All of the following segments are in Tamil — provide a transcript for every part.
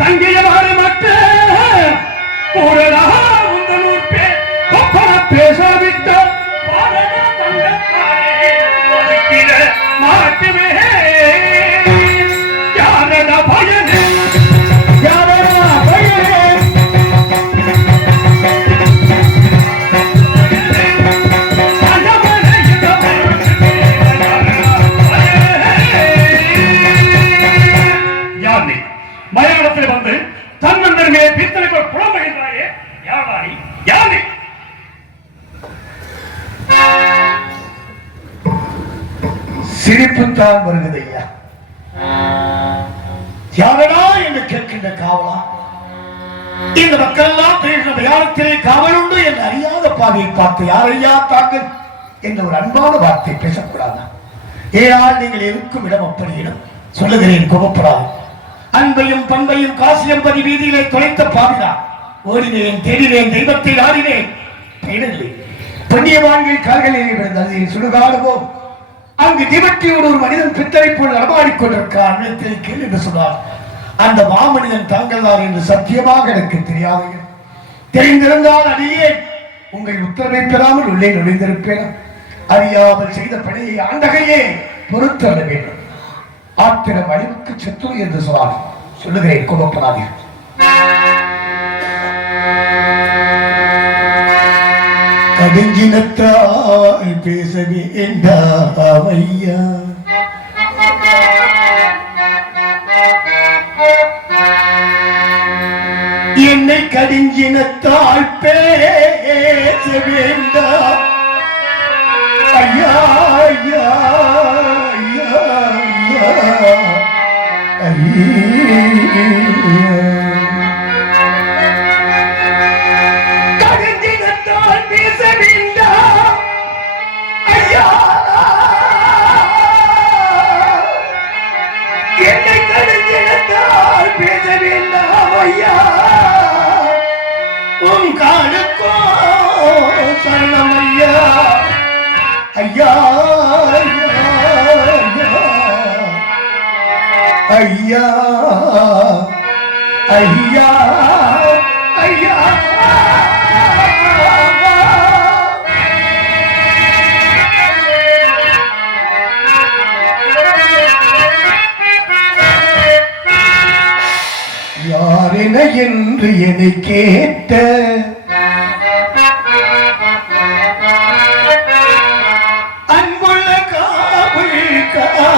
தங்கியவாறு மற்ற பேசாவிட்ட மாட்டுவே யாரடா பயனே யாரடா பயனே மயானத்தில் வந்து தன்னந்தருமே பித்தளைக்குள் புலம்புகின்றாயே யாராய் யானே சிரிப்புத்தான் வருகிறது ஐயா. யாரடா என்று கேட்கின்ற காவலா? இந்த மக்கள் எல்லாம் பேசுகிற மயானத்திலே காவல் உண்டு என்று அறியாத பாதையை பார்த்து யாரையா தாங்கள் என்ற ஒரு அன்பான வார்த்தை பேசக்கூடாதா? ஏனால் நீங்கள் இருக்கும் இடம் அப்படி இடம் சொல்லுகிறேன், கோபப்படாது. அன்பையும் பண்பையும் காசியம்பதி வீதியிலே தொலைத்த பாவிதா ஓடினேன், தேடினேன், தெய்வத்தை நாடினேன், பெண்ணியவான்கள் கால்களில் விழுந்தது சுடுகாடுவோ அங்கு திவட்டியோடு ஒரு மனிதன் பித்தளை போல் நடமாடிக்கொண்டிருக்கிறார் என்று சொன்னார். அந்த மாமனிதன் தாங்கள் தான் என்று சத்தியமாக எனக்கு தெரியாது. தெரிந்திருந்தால் அடியே உங்கள் உத்தரவை பெறாமல் உள்ளே நுழைந்திருப்பேன். அறியாமல் செய்த பிழையை ஆண்டகையே பொறுத்தர வேண்டும். ஆத்திரம் அழிவுக்கு சத்துரு என்று சொன்னார். சொல்லுகிறேன், கோபப்படாதீர்கள். கடுஞ்சினத்தால் பேச வேண்டாம் ஐயா. என்னை கடுஞ்சினத்தால் பேச வேண்டாம் ஐயா ஐயா ஐயா ஐயா. கடுஞ்சினத்தால் பேச வேண்டாம் ஐயா. என்னை கடுஞ்சினத்தால் பேச வேண்டாம் ஐயா. உன் காலுக்கோ சரணம் ஐயா ஐயா ஐயா ஐயா ஐயா. யாரென என்று என்னை கேட்ட அன்புள்ள காவல்காரா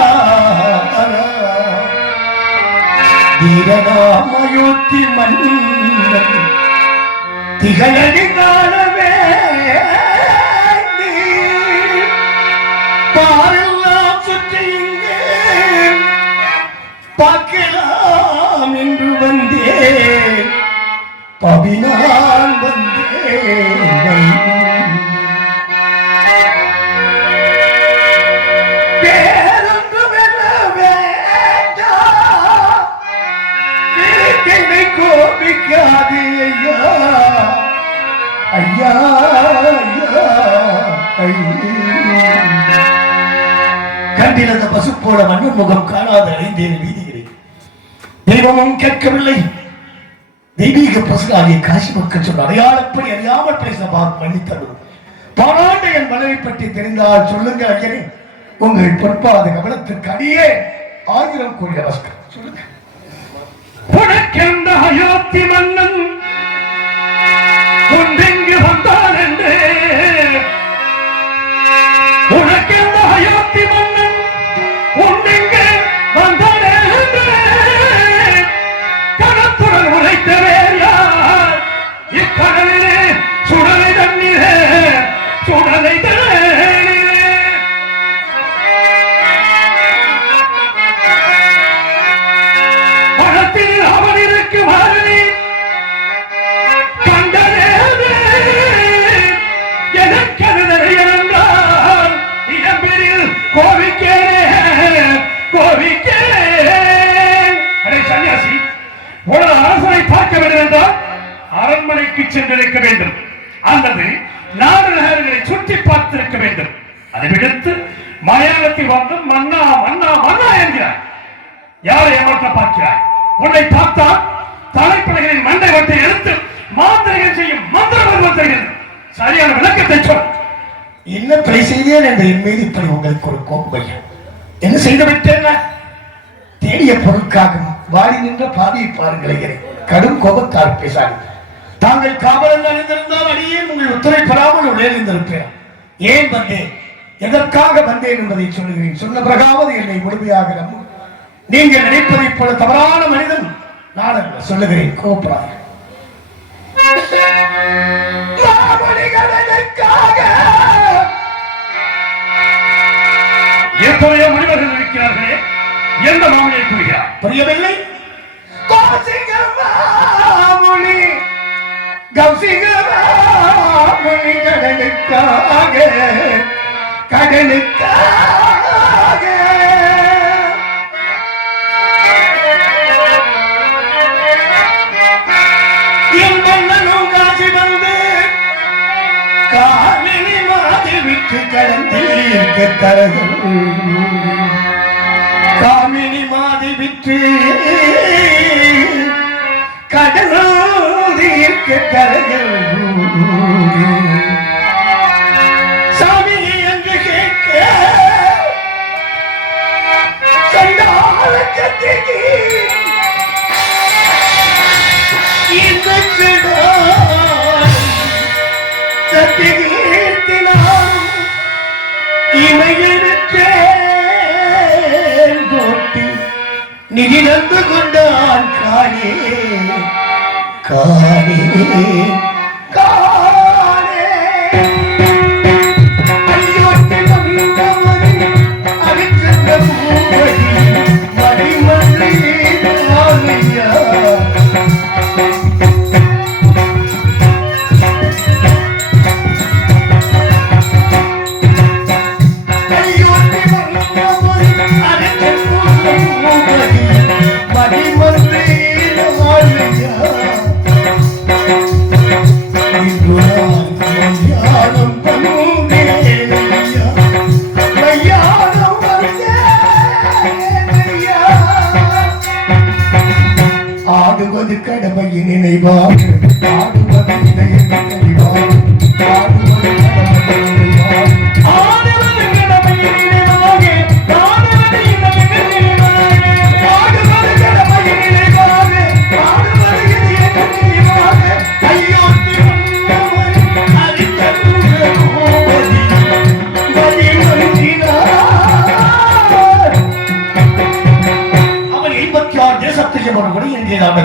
வீரராமயோத்தி மன்னன் திகழடி காணவே பாரெல்லாம் சுற்றி இங்கே பார்க்கலாம் என்று வந்தேன். பவினால் வந்தேன். பேரொன்று வெல்ல வேண்டாம், வீட்டினை கோபிக்காதே ஐயா ஐயா ஐயா. கண்டிருந்த பசு போல மன்னன் முகம் காணாத அடைந்தேன் வீதிகளை. தெய்வமும் கேட்கவில்லை. தெய்வீக பசுகாகிய காசி மக்கள் சொன்ன அடையாளப்படி அறியாமல் பேச மன்னித்தது. பாராண்டு என் மனைவி பற்றி தெரிந்தால் சொல்லுங்க ஐயனே. உங்கள் பொற்பாத கவனத்திற்கு அடியே 1000 கோடி நமஸ்காரம். சொல்லுங்க. உனக்கெந்த அயோத்தி மன்னன் உண்டெங்கு வந்தான் என்று, உனக்கெந்த அயோத்தி மன்னன் உண்டெங்கு வந்தான் என்று கணத்துடன் உரைத்தவே யார் இக்கடலிலே சுடலை தண்ணீரே சுடலை தண்ணீரே. பணத்தில் அவன் இருக்கும் அருளி கண்டனே எனக்கருதலை இருந்தால் இடம்பெறில் கோவிக்கேனே கோவிக்கேன். அடே சன்னியாசி, ஒரு அரசனை பார்க்க வேண்டும் என்றால் அரண்மனைக்கு சென்றிருக்க வேண்டும் அல்லது நாடு நகர்களை சுற்றி பார்த்திருக்க வேண்டும். அதை விடுத்து மயானத்தில் வந்து மன்னா மன்னா மன்னா என்கிறார். யாரை ஏமாற்ற பார்க்கிறாய்? உன்னை பார்த்தால் தலைப்படைகளின் மண்டை வட்டை எடுத்து மாந்திரிகள் செய்யும் மந்திரங்கள் சரியான விளக்கத்தை சொல். என்ன பிழை செய்தேன் என்று என் மீது இப்படி உங்களுக்கு ஒரு கோபம்? என்ன செய்து விட்டேன்? தேடிய பொருட்காக வாடி நின்ற பாதியை பாருங்களேன். கடும் கோபத்தால் பேசாது. தாங்கள் காவலன் அணிந்திருந்தால் அடியே உங்கள் உத்தரவை பெறாமல் உள்ளே இருந்திருப்பேன். ஏன் வந்தேன், எதற்காக வந்தேன் என்பதை சொல்லுகிறேன். சொன்ன பிறகாவது என்னை முழுமையாக நம்பும். நீங்கள் நினைப்பதை போல தவறான மனிதன் நான் அல்ல. சொல்லுகிறேன், கோபப்படாது. எத்தனையோ மனிதர்கள் இருக்கிறார்களே, எந்த மாமனியை கூறுகிறார்? புரியவில்லை. கடனுக்காக என் மன்னனும் காசி வந்து காலினி மாதிரி விட்டு கடந்து தரகள் காமினி மாதி விற்று கடலோடு இருக்க கரைகள் சாமி என்று கேட்க சண்டாள கத்திக்கு இந்த சத்திகீர்த்தினாலும் இமையெடுத்தே நிகிழந்து கொண்டான் காணே காணே காணே ஐயோட்டி மகிழ்ந்தவனே அரிச்சந்த பூவடி மணிமன்றி ஆமையா ஆடுவது கடமையின் நினைவாக ஆடுவது இதயம் நினைவாக ஆடுவது கடமையின் நினைவாக ஆடுவது கடமையின் நினைவாக ஆடுவது இதயம் நினைவாக ஆடுவது கடமையின் நினைவாக ஆடுவது இதயம் நினைவாக ஐயோட்டி வந்தவன் அரிச்சந்திர கோபதி மதிமருந்தினார். அவன் 56 தேசத்தையும் ஒரு முறை என்கிறார்.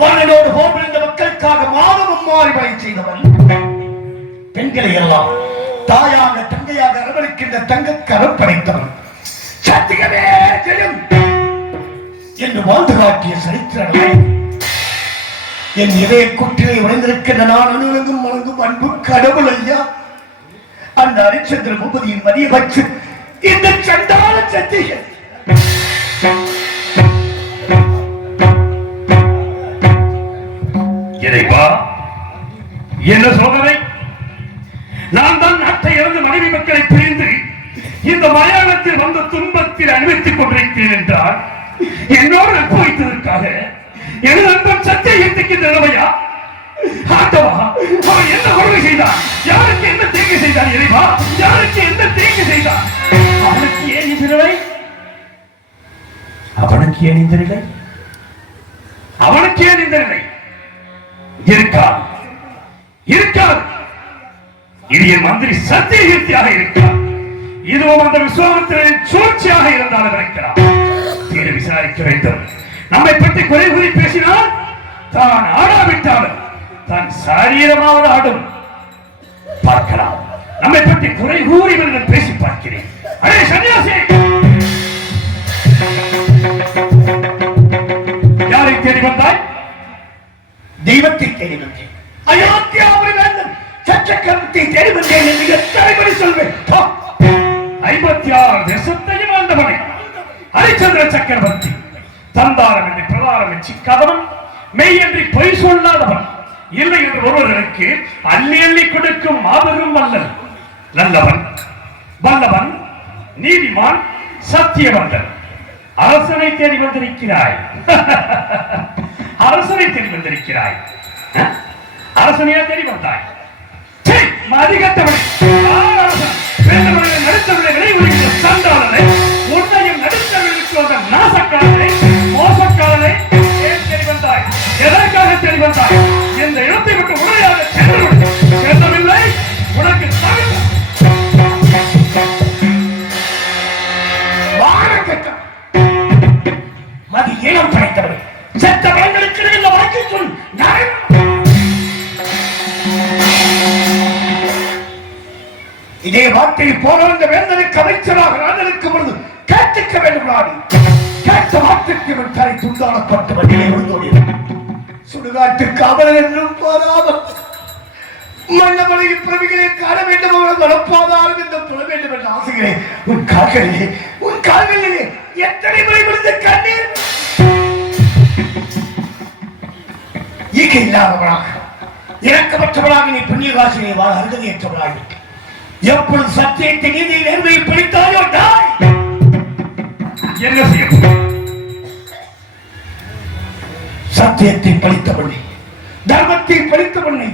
வானோடு போன்ற மக்களுக்காக மாதமும் மாறி செய்தவன். பெண்களை எல்லாம் தாயாக தங்கையாக அரவணைக்கின்ற தங்க கரம் படைத்தவன். சத்தியமே ஜெயம் என்று வாழ்ந்து காட்டிய சரித்திரங்களை என் இதய குற்றிலே உடைந்திருக்கின்ற நான் அணுகும் வழங்கும் அன்பு கடவுள் ஐயா. அந்த அரிச்சந்திர பூபதியின் மதிய வச்சு இந்த சண்டாள சத்தியம் இறைவா, என்ன சோதனை! நான் தான் நாட்டை இறந்து மனைவி மக்களை பிரிந்து இந்த மயானத்தில் வந்த துன்பத்தில் அனுபவித்துக் கொண்டிருக்கிறேன் என்றால் என்னோடு நட்பு வைத்ததற்காக எனது நண்பன் சத்தியத்துக்கு நிலைமையா? ஆண்டவா, அவன் என்ன கொடுமை செய்தான்? யாருக்கு என்ன தீங்கு செய்தான்? இறைவா, யாருக்கு என்ன தீங்கு செய்தான்? அவனுக்கு ஏன் இந்த நிலை? அவனுக்கு ஏன் இந்த நிலை? அவனுக்கு ஏன் இந்த நிலை? இருக்காது, இருக்காது. இது என் மந்திரி சத்தியகீர்த்தியாக இருக்கிறார். இதுவும் அந்த விஸ்வாமித்திரன் சூழ்ச்சியாக இருந்தாலும் இருக்கிறார். தீர விசாரிக்க வேண்டும். நம்மை பற்றி குறை கூறி பேசினால் தான் ஆடாவிட்டாலும் தான் சரீரமாவது ஆடும். பார்க்கலாம். நம்மை பற்றி குறை கூறி பேசி பார்க்கிறேன். அடே சன்னியாசி, யாரை தேடி வந்தாய்? தெய்வத்தை தேடி வந்தேன். அயோத்தியாவில் வேண்டும் சக்கரவர்த்தியை தேடி வந்தேன் என்று எத்தனை முறை சொல்வேன்? 56 தேசத்தையும் ஆண்டவனை ஹரிச்சந்திர சக்கரவர்த்தி தந்தாரம் என்று பிரதாரம் சிக்காதவன், மெய் என்று பொய் சொல்லாதவன், இல்லை என்று ஒருவர்களுக்கு அள்ளி அள்ளி கொடுக்கும் மாபெரும் வல்லல், நல்லவன், வல்லவன், நீதிமான், சத்தியவந்தன். அரசனை தேடி வந்திருக்கிறாய். அரசனை தேடி வந்திருக்கிறாய். அரசனையா தேடி வந்தாய்? நடுத்தவர்களை சண்டாளனை உன்னையும் நடுத்தவர்களுக்கு வந்த நாசக்காரனை மோசக்காரனை ஏன் தேடி வந்தாய்? எதற்காக தேடி வந்தாய்? இந்த இடத்தை விட்டு உடனடியாக செல்லவில்லை. உனக்கு மதி ஏனம் படைத்தவர்கள் செத்த மரங்களுக்கு இந்த வாழ்க்கை சொல். இதே வார்த்தையை போன இந்த வேந்தனுக்கு அமைச்சராக ராஜனுக்கு பொழுது கேட்டுக்க வேண்டும். நாடு கேட்ட வார்த்தைக்கு தலை துண்டாடப்பட்டு வண்டியை விழுந்தோடியது. சுடுகாட்டுக்கு அவள் என்றும் போதாமல் மன்னமலையில் பிரமிகளை காண வேண்டும். அவள் மனப்பாதாலும் இந்த புல வேண்டும் என்று ஆசைகிறேன். உன் கால்களிலே எத்தனை முறை விழுந்த கண்ணீர். ஈகை இல்லாதவளாக இறக்கமற்றவளாக நீ புண்ணிய காசினை வாழ அருகதையற்றவளாக எப்பொழுது சத்தியத்தை நீதியை நேர்மையை பிடித்தாயோ என்ன செய்யும்? சத்தியத்தை பழித்தவனை, தர்மத்தை பழித்தவனை,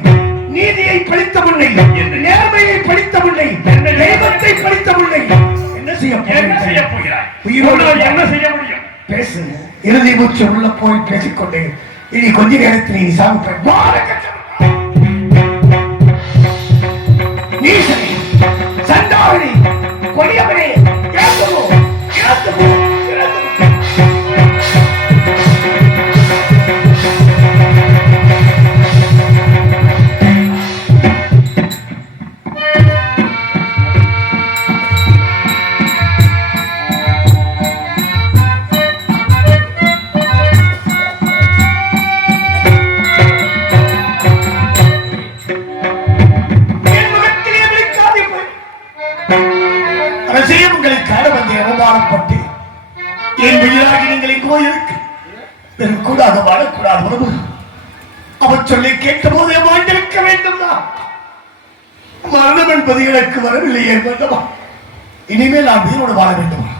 நீதியை பழித்தவனை, நேர்மையை பழித்தவனை, தெய்வத்தை பழித்தவனை என்ன செய்ய போகிறாய்? உயிரோடு என்ன செய்ய முடியும்? பேசு. இறுதி மூச்சு உள்ள போய் பேசிக்கொண்டே இனி கொஞ்ச நேரத்தில் நீ சாப்பிட்ட நீசனே, சண்டாளனே, கொடியவனே, இறந்துவோ, இறந்துவோ, இறந்துவோ. என் உயிராகி நீங்கள் எங்கோ இருக்கு கூடாது வாழக்கூடாது உணவு அவர் சொல்லி கேட்ட போதே வாழ்ந்திருக்க வேண்டும். மரணம் என்பது எனக்கு வரவில்லையே வேண்டுமா? இனிமேல் நான் உயிரோடு வாழ வேண்டுமா?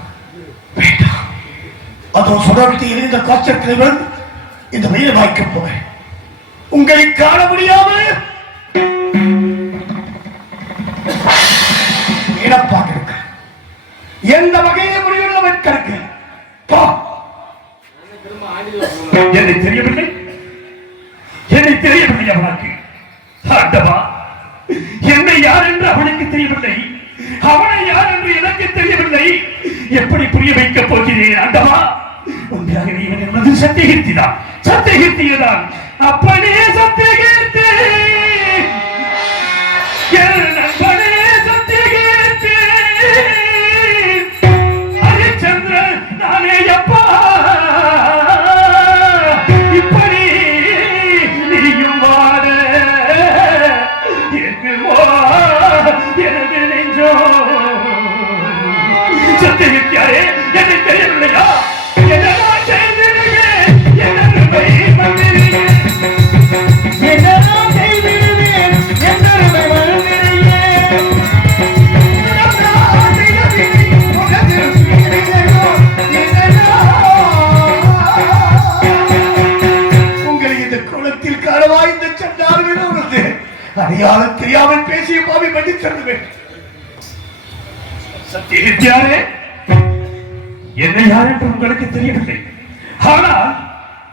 வேண்டாம். அதோ சுடர்த்தி எரிந்த காட்சத்தில் விழுந்து இந்த உயிரை வாய்க்கப் போவேன். உங்களை காண முடியாமல் இழப்பாக இருக்க எந்த வகையிலே முடிவுள்ளவன் கருக்கு என்னை தெரியவில்லை. என்னை தெரியவில்லை அவனுக்கு. ஆண்டவா, என்னை யார் என்று அவனுக்கு தெரியவில்லை. அவனை யார் என்று எனக்கு தெரியவில்லை. எப்படி புரிய வைக்கப் போகிறேன்? ஆண்டவா, உண்மையாக இவன் என்பது சத்தியகீர்த்திதான். சத்தியகீர்த்தியதான். அப்படியே சத்தியகீர்த்தி என் நண்பனே சத்தியகீர்த்தி. ஹரிச்சந்திரன் நானே அப்பா. இப்படி நீயும் வாழ எனது நெஞ்சோ. சத்தியகீர்த்தியாரே, என்னை தெரியவில்லையா? என்னதான் செய்திருக்கேன்? என்னருமை வந்திருக்கேன். என்னதான் செய்திருக்கேன்? என்னருமை வந்திருக்கேன். உங்களை இந்த குளத்தில் காணவா இந்த சண்டார்கள் உள்ளது. அடையாளம் தெரியாமல் பேசிய பாவி பண்ணி செல்லுவேன். சத்தியகீர்த்தியாரே, என்னை யார் என்று உங்களுக்கு தெரியவில்லை. ஆனால்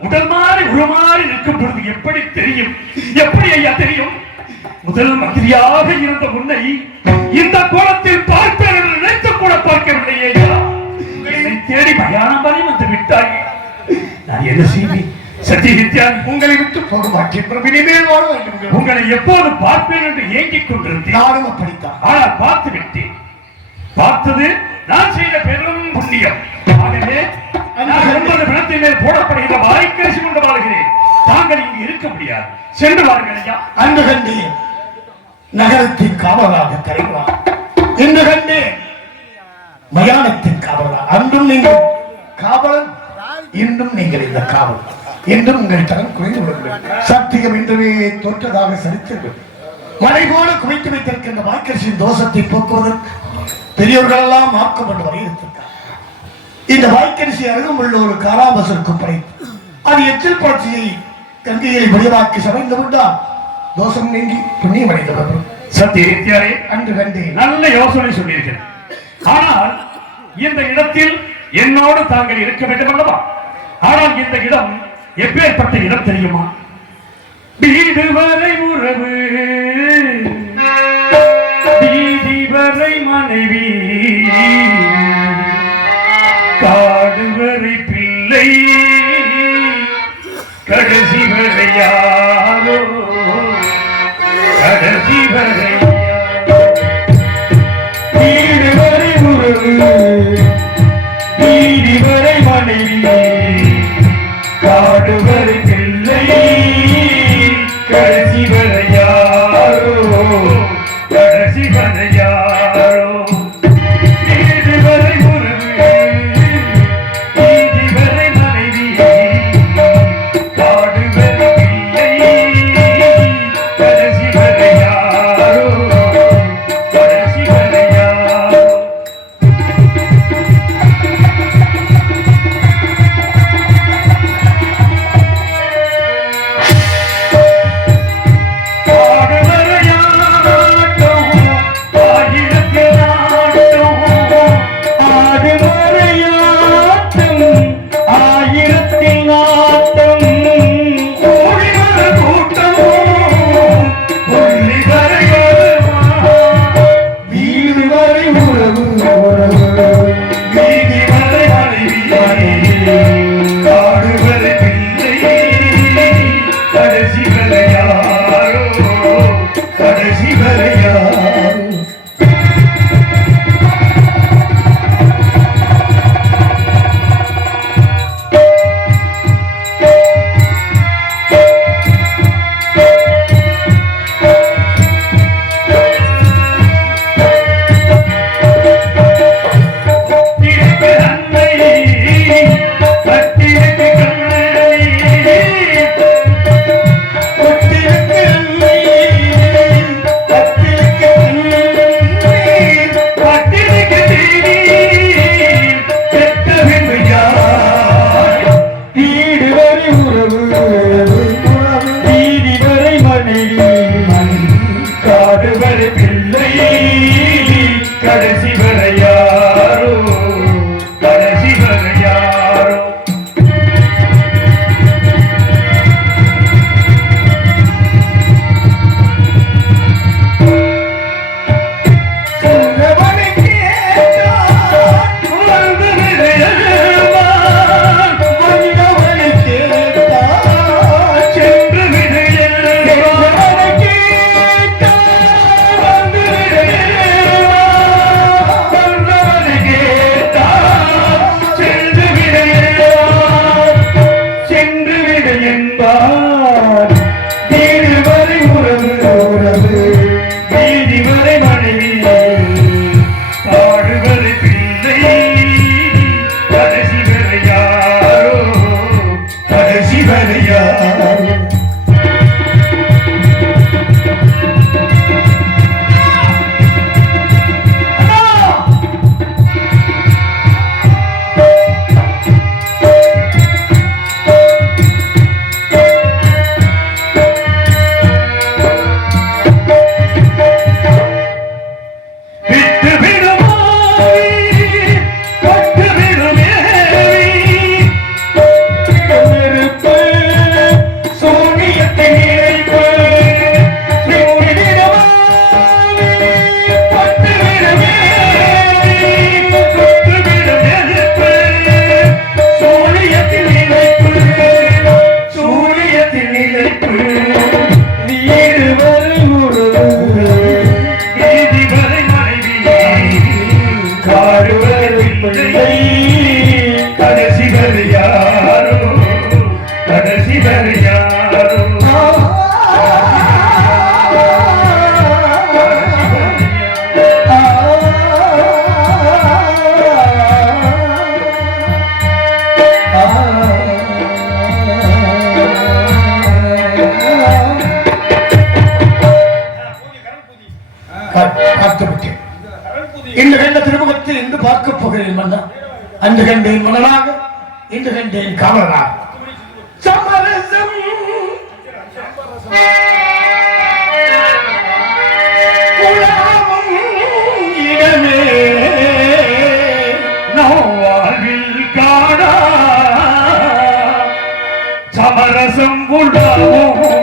உடல் மாறி உருமாறி நிற்கும் பொழுது எப்படி தெரியும்? எப்படி ஐயா தெரியும்? முதல் மந்திரியாக இருந்த உன்னை இந்த கோலத்தில் பார்ப்பேன் என்று நினைத்து கூட பார்க்கவில்லை ஐயா. என்னை தேடி மயானம் வரை வந்து விட்டாய். நான் என்ன செய்வேன்? சத்தியகீர்த்தியா, உங்களை விட்டு போக மாட்டேன். இனிமேல் வாழ வேண்டும். உங்களை எப்போது பார்ப்பேன் என்று ஏங்கிக் கொண்டிருந்தேன். நானும் அப்படித்தான். ஆனால் பார்த்து விட்டேன். பார்த்தது நான் செய்த பெரும் புண்ணியம். ஆகவே நான் 9 பிணத்தின் மேல் போடப்படுகிற வாய்க்கேசி கொண்டு வாழ்கிறேன். தாங்கள் இங்கு இருக்க முடியாது. சென்று வாருங்கள் ஐயா. அன்று கண்டே நகரத்தின் காவலாக தலைவா, இன்று கண்டே மயானத்தின் காவலாக. அன்றும் நீங்கள் காவலன், இன்றும் நீங்கள் இந்த காவல். என்றும் உங்கள் தரம் குறைந்து விடுங்கள். சத்தியம் என்றே தோற்றதாக சரித்திருக்கும். மழை போல குவித்து வைத்திருக்கின்ற வாய்க்கேசின் தோஷத்தை போக்குவதற்கு பெரியவர்கள் எல்லாம் ஆக்கப்பட்டு வரையிருக்கிறார். இந்த வாய்க்கரிசி அருகும் உள்ள ஒரு காராம்பசருக்கு படைத்து அது எச்சில் பழச்சியை கங்கையை வடிவாக்கி சமைந்து கொண்டால் தோஷம் நீங்கி புண்ணியம் அடைந்தவர். சத்தியரீத்தியாரே, அன்று கண்டேன். நல்ல யோசனை சொல்லியிருக்கிறேன். ஆனால் இந்த இடத்தில் என்னோடு தாங்கள் இருக்க வேண்டும் அல்லவா? ஆனால் இந்த இடம் எப்பேற்பட்ட இடம் தெரியுமா? வீடு வரை உறவு, வீதி வரை மனைவி, காடு வரை பிள்ளை, கடைசி வரை யாரோ, கடைசி வரை வீடு வரை உறவு, வீதி வரை மனைவி, காடு வரை பிள்ளை, கடைசி வரை யாரோ, கடைசி வரை யாரோ. வீடு வரை உறவு, வீதி வரை மனைவி, காடு வரை பிள்ளை, கடைசி வரை யாரோ, கடைசி வரை யாரோ. கடைசி வரை யாரோ, கடைசி வரை யாரோ. சொன்னவனை கேட்டான் வந்து விடையல்மா, வந்தவனை கேட்டான் சென்று விடையல்மா, வந்து விடையல்மா, வந்தவனை கேட்டான் சென்று விடையல்மா, சென்று விடையென்பார். வீடு வரை உறவு, வீதி வரை மனைவி, காடு வரை பிள்ளை, கடைசி வரை யாரோ, கடைசி வரை யாரோ. விட்டு விடுமாவி, பட்டு விடுமேவி, நெருப்பு, சூனியத்தின் இணைப்பு. விட்டு விடுமாவி, பட்டு விடுமேவி, பட்டு விடும் நெருப்பு, சூனியத்தின் இணைப்பு, சூனியத்தின் இணைப்பு. வீடு வரை உறவு, வீதி வரை மனைவி, காடு வரை பிள்ளை, கடைசி வரை யாரோ, கடைசி வரை யாரோ. பார்த்து விட்டேன். இந்த வெள்ள திருமுகத்தில் என்று பார்க்க போகிறேன் மன்னா. அன்று கண்டேன் மலனாக, இன்று கண்டேன் காவலனாக. சமரசம் உலாவும் இடமே வாழ்வில் காணா சமரசம் உலாவும்